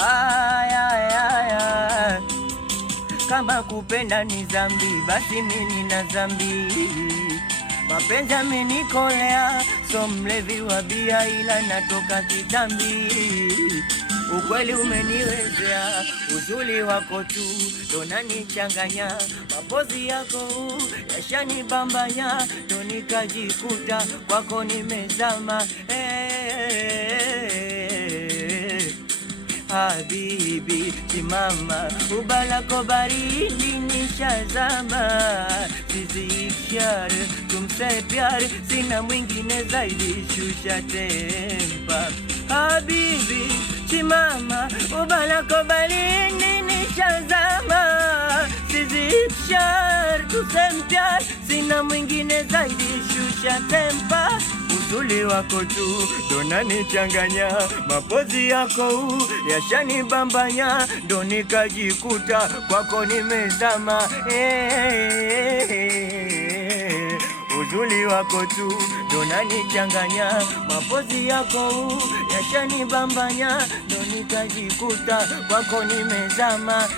Ay, ay, ay, ay. Kama kupenda ni dhambi, basi mimi na dhambi. Mapenzi amenikolea, so mlevi wa bia ila natoka kitambi. Ukweli umeniwezea, uzuri wako tu ndo nanichanganya, mapozi yako yashanibambanya, ndo nikajikuta kwako nimezama. Habibi simama, ubalako baridi nishazama, sizikshar tumse pyar, sina mwingine zaidi, shusha tempa. Habibi simama, ubalako baridi nishazama, sizikshar tumse pyar, sina mwingine zaidi, shusha tempa. Uzuri wako tu ndo nanichanganya, mapozi yako yashanibambanya, ndo nikajikuta kwako nimezama. Uzuri wako tu ndo nanichanganya, mapozi yako yashanibambanya, ndo nikajikuta kwako nimezama.